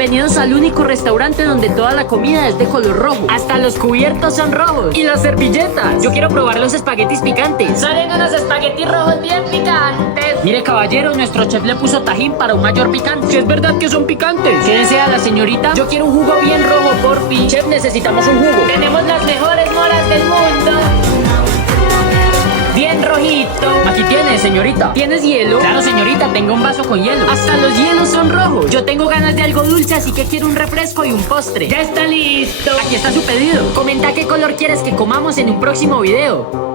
Bienvenidos al único restaurante donde toda la comida es de color rojo. Hasta los cubiertos son rojos. Y las servilletas. Yo quiero probar los espaguetis picantes. Salen unos espaguetis rojos bien picantes. Mire, caballero, nuestro chef le puso tajín para un mayor picante. Si es verdad que son picantes. ¿Qué desea la señorita? Yo quiero un jugo bien rojo, porfi. Chef, necesitamos un jugo. Tenemos las mejores moras del mundo. Bien rojito. Aquí tiene, señorita. ¿Tienes hielo? Claro, señorita, tengo un vaso con hielo. Hasta los hielos son rojos. Yo tengo ganas de algo dulce, así que quiero un refresco y un postre. ¡Ya está listo! Aquí está su pedido. Comenta qué color quieres que comamos en un próximo video.